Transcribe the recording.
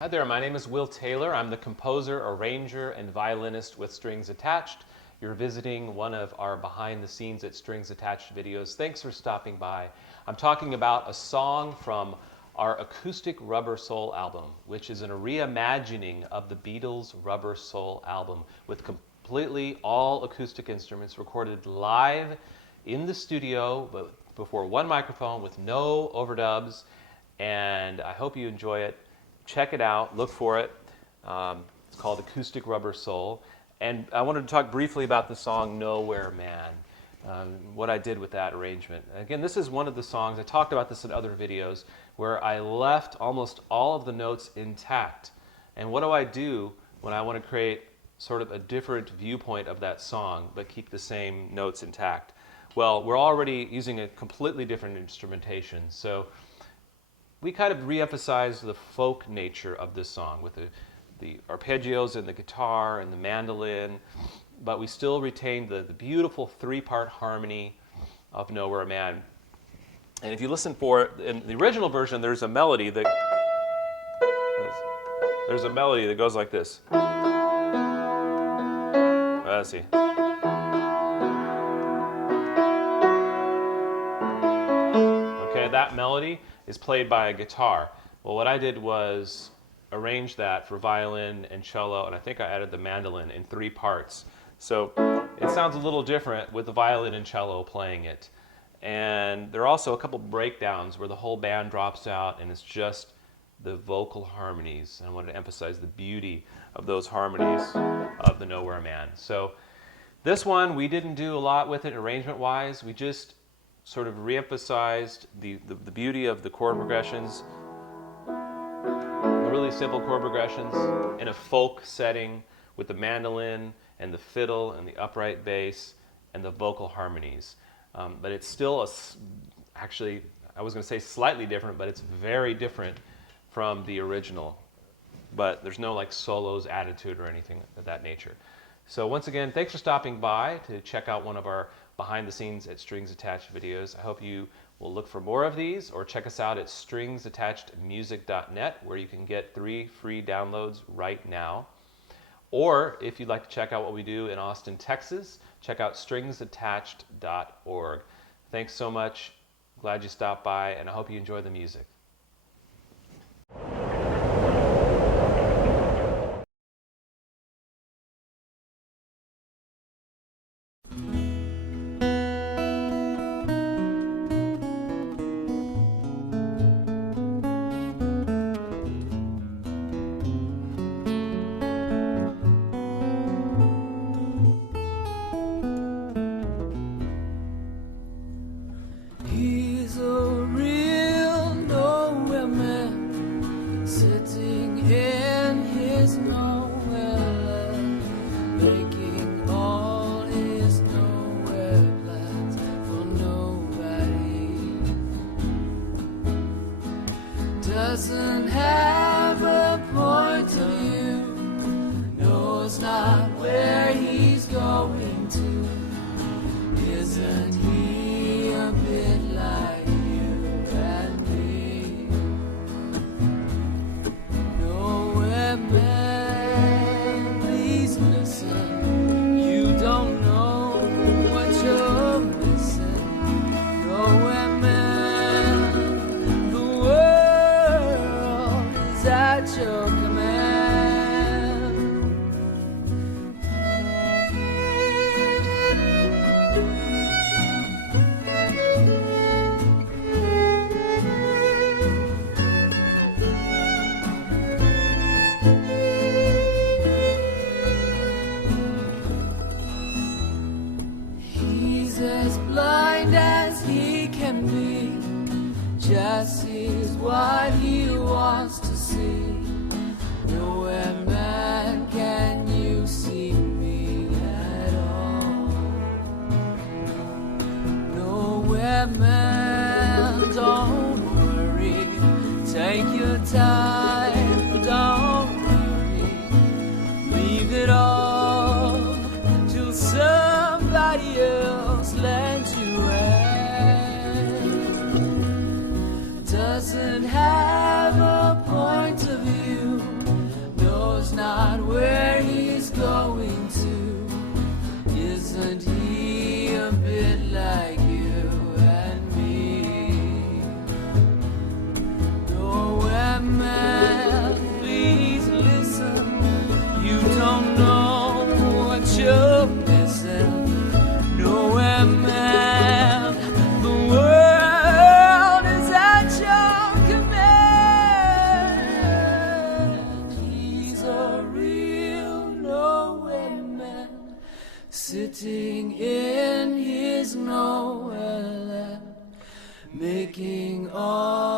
Hi there, my name is Will Taylor. I'm the composer, arranger, and violinist with Strings Attached. You're visiting one of our behind the scenes at Strings Attached videos. Thanks for stopping by. I'm talking about a song from our Acoustic Rubber Soul album, which is a reimagining of the Beatles' Rubber Soul album with completely all acoustic instruments recorded live in the studio but before one microphone with no overdubs. And I hope you enjoy it. Check it out, look for it. It's called Acoustic Rubber Soul. And I wanted to talk briefly about the song Nowhere Man, what I did with that arrangement. Again, this is one of the songs, I talked about this in other videos, where I left almost all of the notes intact. And what do I do when I want to create sort of a different viewpoint of that song, but keep the same notes intact? Well, we're already using a completely different instrumentation. So we kind of re-emphasized the folk nature of this song with the arpeggios and the guitar and the mandolin, but we still retained the beautiful three-part harmony of Nowhere Man. And if you listen for it, in the original version, there's a melody that goes like this. Let's see. Okay, that melody is played by a guitar. Well, what I did was arrange that for violin and cello, and I think I added the mandolin in 3 parts. So it sounds a little different with the violin and cello playing it. And there are also a couple breakdowns where the whole band drops out and it's just the vocal harmonies. And I wanted to emphasize the beauty of those harmonies of the Nowhere Man. So this one, we didn't do a lot with it arrangement-wise. We just sort of re-emphasized the beauty of the chord progressions, the really simple chord progressions in a folk setting with the mandolin and the fiddle and the upright bass and the vocal harmonies. But it's still, actually, I was going to say slightly different, but it's very different from the original. But there's no like solos added to it or anything of that nature. So once again, thanks for stopping by to check out one of our behind the scenes at Strings Attached videos. I hope you will look for more of these or check us out at stringsattachedmusic.net where you can get 3 free downloads right now. Or if you'd like to check out what we do in Austin, Texas, check out stringsattached.org. Thanks so much. Glad you stopped by, and I hope you enjoy the music. He's a real nowhere man, sitting in his nowhere land, making all his nowhere plans for nobody. Doesn't have a point of view, knows not where he's going to. Isn't he a bit like you and me? sitting in his nowhere land, making all